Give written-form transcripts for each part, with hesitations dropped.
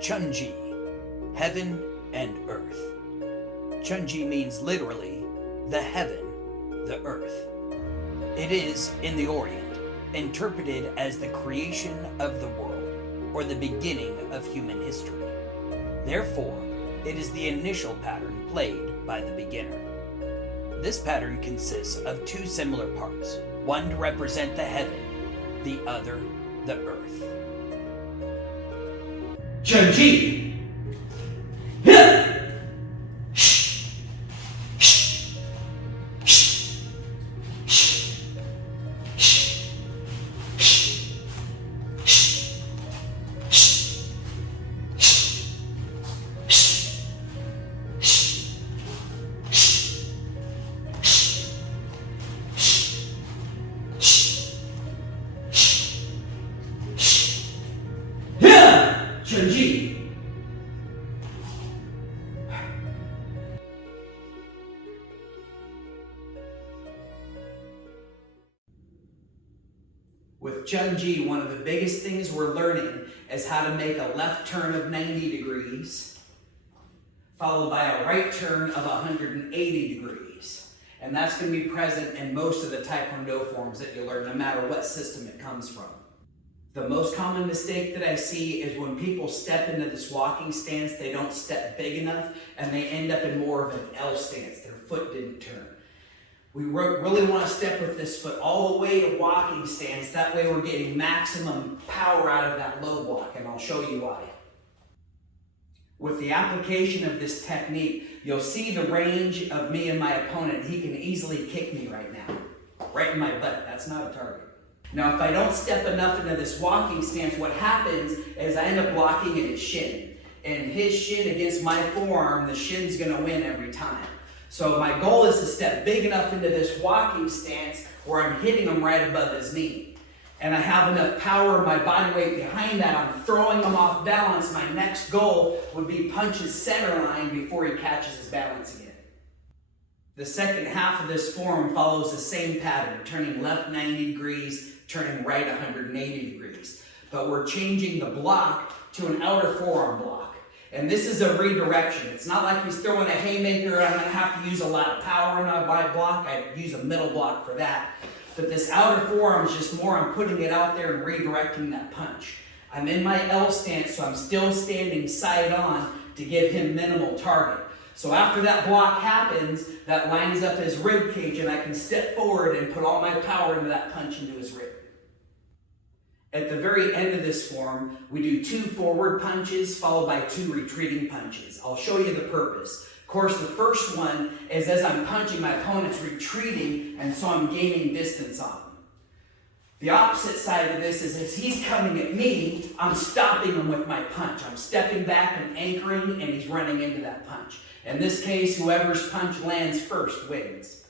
Chun Ji, heaven and earth. Chun Ji means literally the heaven, the earth. It is, in the Orient, interpreted as the creation of the world, or the beginning of human history. Therefore, it is the initial pattern played by the beginner. This pattern consists of two similar parts, one to represent the heaven, the other the earth. Chun Ji! Chun Ji! With Chun Ji, one of the biggest things we're learning is how to make a left turn of 90 degrees, followed by a right turn of 180 degrees. And that's going to be present in most of the Taekwondo forms that you learn, no matter what system it comes from. The most common mistake that I see is when people step into this walking stance, they don't step big enough, and they end up in more of an L stance. Their foot didn't turn. We really want to step with this foot all the way to walking stance. That way we're getting maximum power out of that low block, and I'll show you why. With the application of this technique, you'll see the range of me and my opponent. He can easily kick me right now, right in my butt. That's not a target. Now, if I don't step enough into this walking stance, what happens is I end up blocking at his shin. And his shin against my forearm, the shin's going to win every time. So my goal is to step big enough into this walking stance where I'm hitting him right above his knee. And I have enough power in my body weight behind that. I'm throwing him off balance. My next goal would be punch his center line before he catches his balance again. The second half of this form follows the same pattern, turning left 90 degrees, turning right 180 degrees. But we're changing the block to an outer forearm block. And this is a redirection. It's not like he's throwing a haymaker. I'm going to have to use a lot of power in my block. I use a middle block for that. But this outer forearm is just more, I'm putting it out there and redirecting that punch. I'm in my L stance, so I'm still standing side on to give him minimal target. So after that block happens, that lines up his rib cage, and I can step forward and put all my power into that punch into his rib. At the very end of this form, we do 2 forward punches followed by 2 retreating punches. I'll show you the purpose. Of course, the first one is as I'm punching, my opponent's retreating, and so I'm gaining distance on him. The opposite side of this is as he's coming at me, I'm stopping him with my punch. I'm stepping back and anchoring, and he's running into that punch. In this case, whoever's punch lands first wins.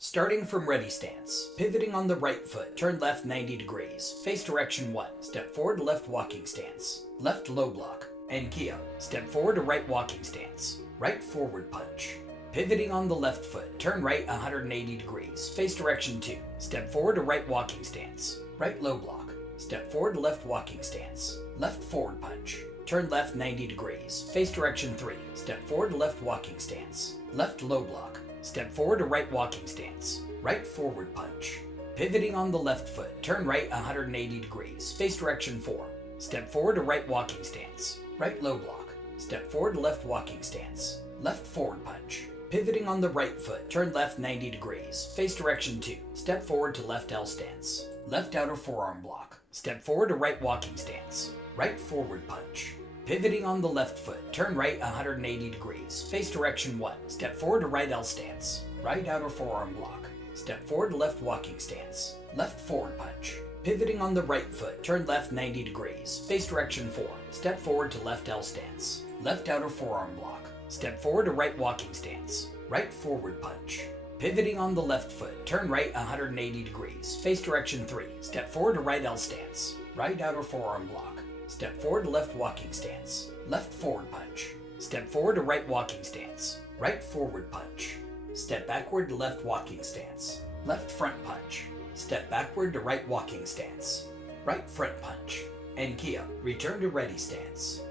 Starting from ready stance, pivoting on the right foot, turn left 90 degrees, face direction 1, step forward to left walking stance, left low block, and Kia, step forward to right walking stance, right forward punch. Pivoting on the left foot, turn right 180 degrees, face direction 2, step forward to right walking stance, right low block, step forward to left walking stance, left forward punch. Turn left 90 degrees, face direction 3, step forward to left walking stance, left low block, step forward to right walking stance, right forward punch. Pivoting on the left foot, turn right 180 degrees, face direction 4, step forward to right walking stance, right low block, step forward to left walking stance, left forward punch. Pivoting on the right foot, turn left 90 degrees, face direction 2, step forward to left L stance, left outer forearm block, step forward to right walking stance, right forward punch. Pivoting on the left foot, turn right 180 degrees, face direction 1, step forward to right L stance, right outer forearm block, step forward to left walking stance, left forward punch. Pivoting on the right foot, turn left 90 degrees, face direction 4, step forward to left L stance, left outer forearm block, step forward to right walking stance, right forward punch. Pivoting on the left foot, turn right 180 degrees, face direction 3, step forward to right L stance, right outer forearm block, step forward to left walking stance, left forward punch. Step forward to right walking stance, right forward punch. Step backward to left walking stance, left front punch. Step backward to right walking stance. Right front punch. And Kia, return to ready stance.